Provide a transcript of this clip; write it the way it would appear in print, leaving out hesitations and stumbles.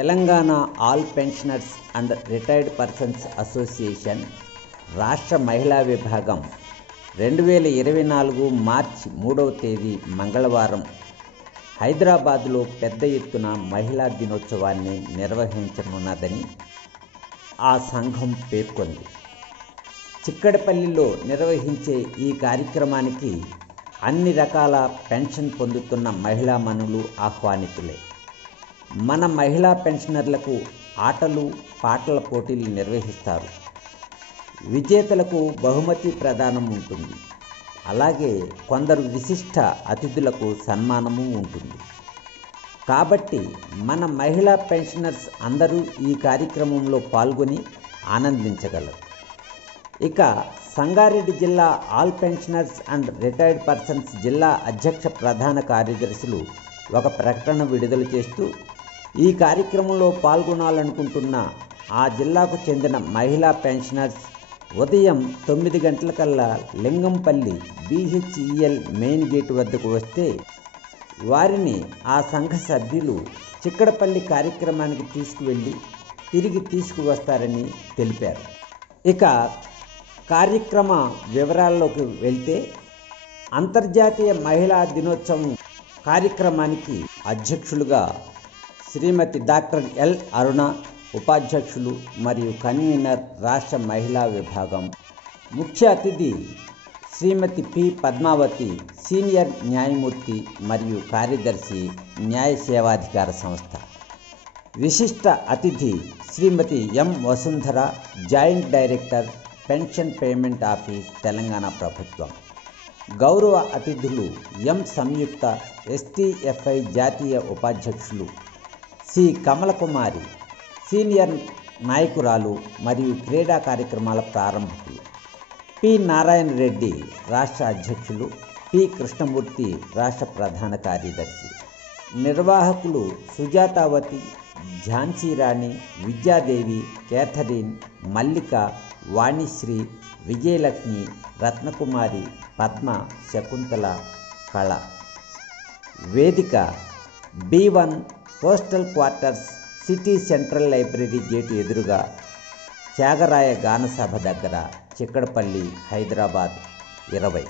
Telangana all pensioners and retired persons association రాష్ట్ర మహిళా విభాగం 2024 మార్చి 3వ తేదీ మంగళవారం హైదరాబాద్లో పెద్ద ఎత్తున మహిళా దినోత్సవాన్ని నిర్వహించనున్నదని ఆ సంఘం పేర్కొంది. చిక్కడపల్లిలో నిర్వహించే ఈ కార్యక్రమానికి అన్ని రకాల పెన్షన్ పొందుతున్న మహిళామణులు ఆహ్వానితులే. మన మహిళా పెన్షనర్లకు ఆటలు పాటల పోటీలు నిర్వహిస్తారు. విజేతలకు బహుమతి ప్రదానం ఉంటుంది. అలాగే కొందరు విశిష్ట అతిథులకు సన్మానము ఉంటుంది. కాబట్టి మన మహిళా పెన్షనర్స్ అందరూ ఈ కార్యక్రమంలో పాల్గొని ఆనందించగలరు. ఇక సంగారెడ్డి జిల్లా all pensioners and retired persons జిల్లా అధ్యక్ష ప్రధాన కార్యదర్శులు ఒక ప్రకటన విడుదల చేస్తూ, ఈ కార్యక్రమంలో పాల్గొనాలనుకుంటున్న ఆ జిల్లాకు చెందిన మహిళా పెన్షనర్స్ ఉదయం 9 గంటలకల్లా లింగంపల్లి BHEL మెయిన్ గేటు వద్దకు వస్తే వారిని ఆ సంఘ సభ్యులు చిక్కడపల్లి కార్యక్రమానికి తీసుకువెళ్ళి తిరిగి తీసుకువస్తారని తెలిపారు. ఇక కార్యక్రమ వివరాల్లోకి వెళ్తే, అంతర్జాతీయ మహిళా దినోత్సవం కార్యక్రమానికి అధ్యక్షులుగా శ్రీమతి డాక్టర్ ఎల్ అరుణ, ఉపాధ్యక్షులు మరియు కన్వీనర్ రాష్ట్ర మహిళా విభాగం. ముఖ్య అతిథి శ్రీమతి పి పద్మావతి, సీనియర్ న్యాయమూర్తి మరియు కార్యదర్శి న్యాయ సేవాధికార సంస్థ. విశిష్ట అతిథి Shrimati M Vasundhara, joint director pension payment office, Telangana ప్రభుత్వం. గౌరవ అతిథులు ఎం సంయుక్త, STFI జాతీయ ఉపాధ్యక్షులు, సి కమలకుమారి, సీనియర్ నాయకురాలు మరియు క్రీడా కార్యక్రమాల ప్రారంభకులు, పి నారాయణ రెడ్డి రాష్ట్ర అధ్యక్షులు, పి కృష్ణమూర్తి రాష్ట్ర ప్రధాన కార్యదర్శి. నిర్వాహకులు సుజాతావతి, ఝాన్సీ రాణి, విద్యాదేవి, కేథరిన్, మల్లిక, వాణిశ్రీ, విజయలక్ష్మి, రత్నకుమారి, పద్మ, శకుంతల, కళ. వేదిక B1 postal quarters, city central library gate ఎదురుగా, త్యాగరాయ గానసభ దగ్గర, చిక్కడపల్లి, హైదరాబాద్ 20.